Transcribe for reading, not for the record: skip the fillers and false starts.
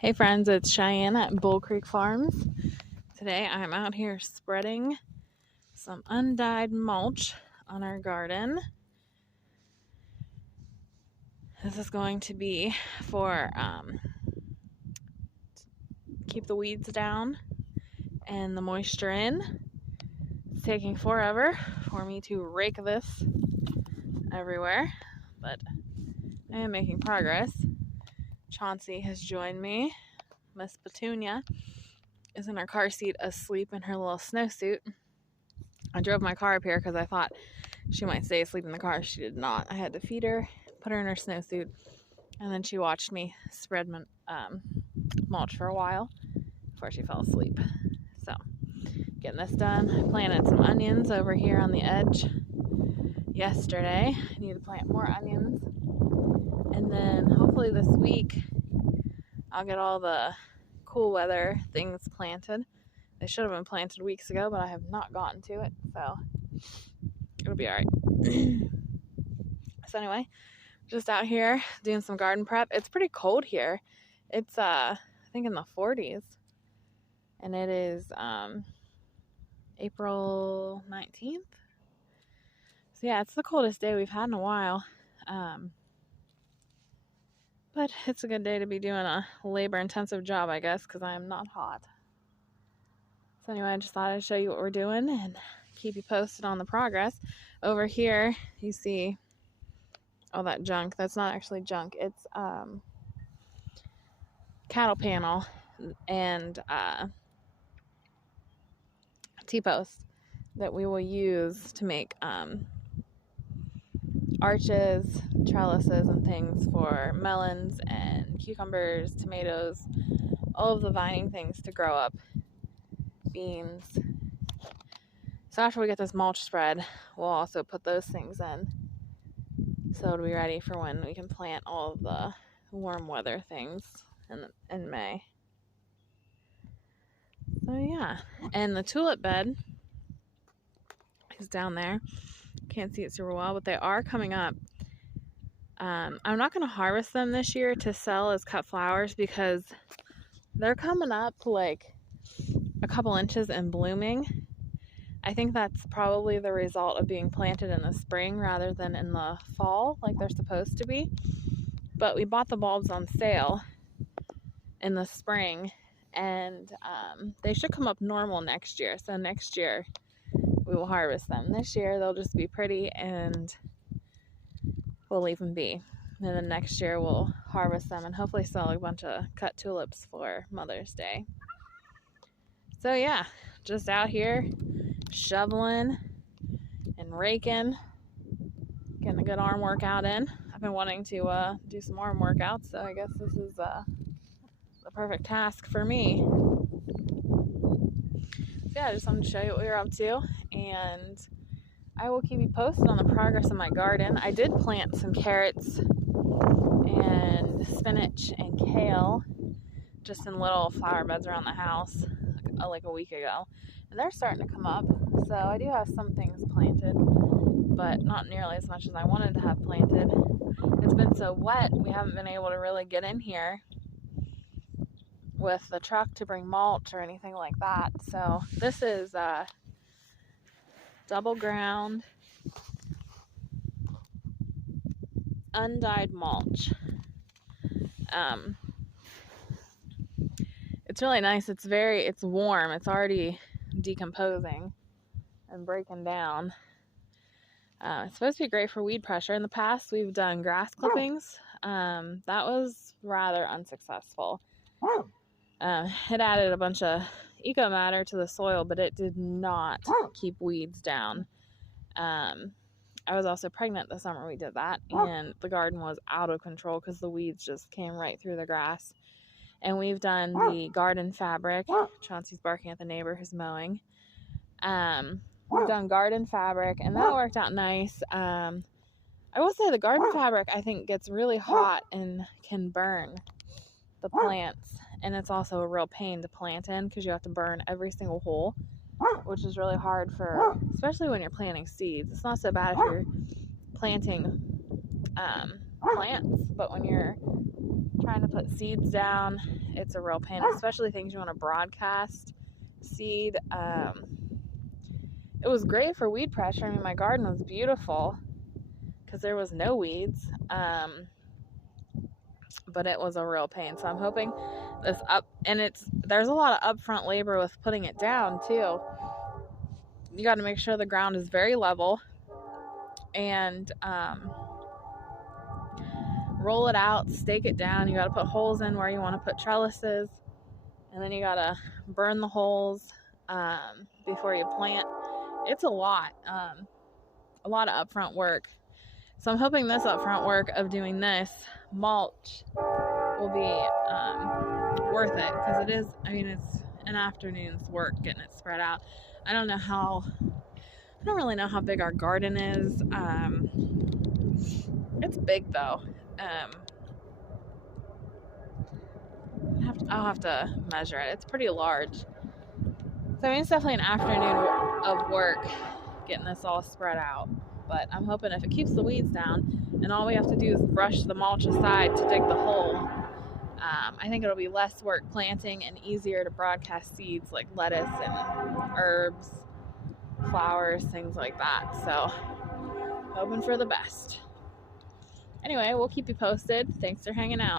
Hey friends, it's Cheyenne at Bull Creek Farms. Today I'm out here spreading some undyed mulch on our garden. This is going to be for keep the weeds down and the moisture in. It's taking forever for me to rake this everywhere, but I am making progress. Chauncey has joined me. Miss Petunia is in her car seat asleep in her little snowsuit. I drove my car up here because I thought she might stay asleep in the car. She did not. I had to feed her, put her in her snowsuit, and then she watched me spread mulch for a while before she fell asleep. So, getting this done. I planted some onions over here on the edge yesterday. I need to plant more onions. And then hopefully this week I'll get all the cool weather things planted. They should have been planted weeks ago, but I have not gotten to it, so it'll be alright. So anyway, just out here doing some garden prep. It's pretty cold here. It's I think in the 40s, and it is April 19th. So yeah, it's the coldest day we've had in a while. But it's a good day to be doing a labor-intensive job, I guess, because I am not hot. So anyway, I just thought I'd show you what we're doing and keep you posted on the progress. Over here, you see all that junk. That's not actually junk. It's cattle panel and T-posts that we will use to make arches, trellises, and things for melons and cucumbers, tomatoes, all of the vining things to grow up, beans. So after we get this mulch spread, we'll also put those things in, so it'll be ready for when we can plant all of the warm weather things in May. So yeah, and the tulip bed is down there. Can't see it super well, but they are coming up. I'm not going to harvest them this year to sell as cut flowers because they're coming up like a couple inches and blooming. I think that's probably the result of being planted in the spring rather than in the fall like they're supposed to be. But we bought the bulbs on sale in the spring, and they should come up normal next year. So next year we will harvest them. This year they'll just be pretty and we'll leave them be. And then next year we'll harvest them and hopefully sell a bunch of cut tulips for Mother's Day. So yeah, just out here shoveling and raking, getting a good arm workout in. I've been wanting to do some arm workouts, so I guess this is the perfect task for me. So yeah, I just wanted to show you what we were up to, and I will keep you posted on the progress of my garden. I did plant some carrots and spinach and kale just in little flower beds around the house like a week ago, and they're starting to come up. So I do have some things planted, but not nearly as much as I wanted to have planted. It's been so wet, we haven't been able to really get in here with the truck to bring mulch or anything like that. So this is double ground undyed mulch. It's really nice. It's warm. It's already decomposing and breaking down. It's supposed to be great for weed pressure. In the past, we've done grass clippings. That was rather unsuccessful. It added a bunch of eco matter to the soil, but it did not keep weeds down. I was also pregnant the summer we did that, and the garden was out of control because the weeds just came right through the grass. And we've done the garden fabric. Chauncey's barking at the neighbor who's mowing. We've done garden fabric, and that worked out nice. I will say the garden fabric, I think, gets really hot and can burn the plants. And it's also a real pain to plant in because you have to burn every single hole, which is really hard especially when you're planting seeds. It's not so bad if you're planting plants, but when you're trying to put seeds down, it's a real pain, especially things you want to broadcast seed. It was great for weed pressure. I mean, my garden was beautiful because there was no weeds, but it was a real pain. So I'm hoping this there's a lot of upfront labor with putting it down too. You got to make sure the ground is very level and roll it out, stake it down. You got to put holes in where you want to put trellises, and then you got to burn the holes before you plant. It's a lot of upfront work. So I'm hoping this upfront work of doing this mulch will be worth it, because it is, I mean, it's an afternoon's work getting it spread out. I don't really know how big our garden is. It's big though. I'll have to measure it. It's pretty large. So I mean, it's definitely an afternoon of work getting this all spread out. But I'm hoping if it keeps the weeds down and all we have to do is brush the mulch aside to dig the hole, I think it'll be less work planting and easier to broadcast seeds like lettuce and herbs, flowers, things like that. So hoping for the best. Anyway, we'll keep you posted. Thanks for hanging out.